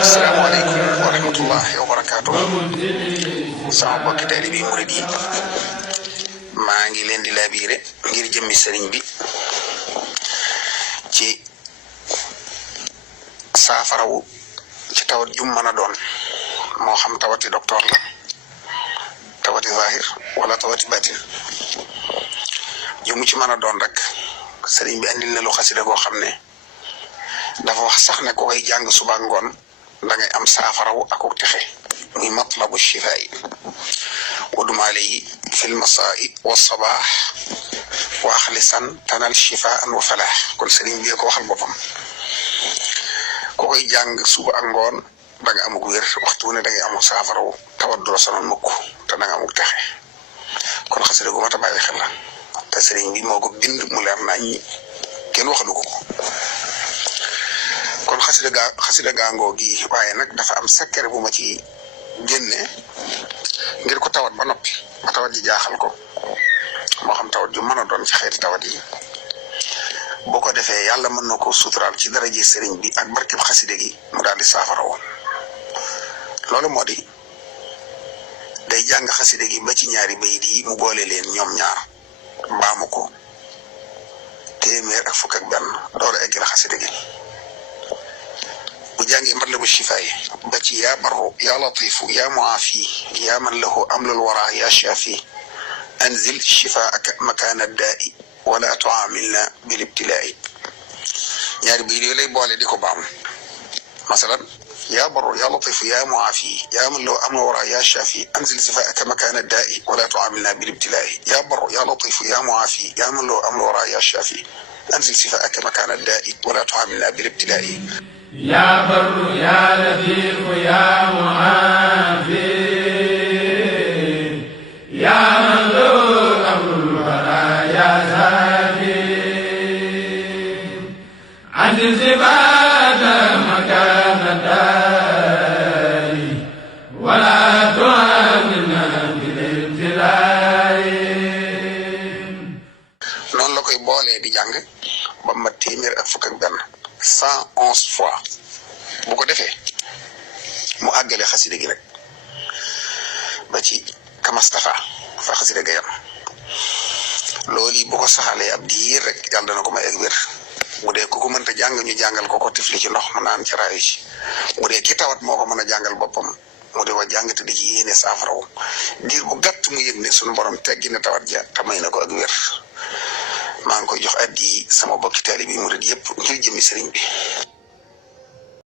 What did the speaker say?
asalaamaaleykum wa rahmatullahi wa barakaatu. sama mbokki taalibe yi murid yi maa ngi leen di laabiire ngir jëmmi sëriñ bi ci saafarawu ci tawat jum mën a doon moo xam tawati docteur la tawati zahir wala tawati batin jumu ci mën a doon rek sëriñ bi andil na lu xasida goo xam ne dafa wax sax ne ko koy jàng suba ngoon da ngay am saafarawu akuk texe muy matlabu shifaa'i ودم عليه في المساء والصباح واخلصا تنال شفاء وفلاح كل سليم بيك waxal boppam ko koy jàng suba ak ngoon da nga amuk wér waxtu ne da ngay amuk saafarawu tawat du la sonal mukk te da nga amuk texe kon xasida gu mata bàyyi xel la te sëriñ bi moo ko bind mu leer nañ kenn waxalu ko kon xasida gaangoo gi waaye nag dafa am secret bu ma ci génne ngir ko tawat ba noppi ba tawat ji jaaxal ko moo xam tawat ju mën a doon ci xeeti tawat yi boo ko defee yàlla mën na ko suturaal ci daraje sëriñ bi ak barkeb xaside gi mu daal di saafara woon loolu moo di day jàng xaside gi ba ci ñaari bayit yi mu boole leen ñoom ñaar baamu ko téeméer ak fukk ak benn door a egg la xaside gi وجاني مطلب الشفاء بتي يا بر يا لطيف يا معافي يا من له أمل الورى يا شافي أنزل شفاءك مكان الداء ولا تعاملنا بالابتلاء يا ربي لي بولي ديكو بام مثلا يا بر يا لطيف يا معافي يا من له أمل الورى يا شافي أنزل شفاءك مكان الداء ولا تعاملنا بالابتلاء يا بر يا لطيف يا معافي يا من له أمل الورى يا شافي أنزل شفاءك مكان الداء ولا تعاملنا بالابتلاء يا بر يا لطيف يا معافي يا من له أمر الورى يا شافي عدل صفات مكان الداء ولا تعاملنا بالابتلاء noonu la koy boolee di jàng ba ma téeméer ak fukk ak benn 111 fois bu ko defee mu àggale xasida gi nag ba ci kamastafa fa xasida ga yam loolu bu ko saxalee ab diir rek yàlla dana ko may ak wér bu dee ku ko mënta jàng ñu jàngal ko tifli ci ndox mu naan ci raayu ci bu dee ki tawat moo ko mën a jàngal boppam mu di wa jàng te di ci yéene saafarawu diir bu gàtt mu yëg ne sunu borom teggi na tawat ja te may na ko ak wér maa ngi koy jox addi sama bokki taalibe yi murid yëpp ngir jëmi sëriñ bi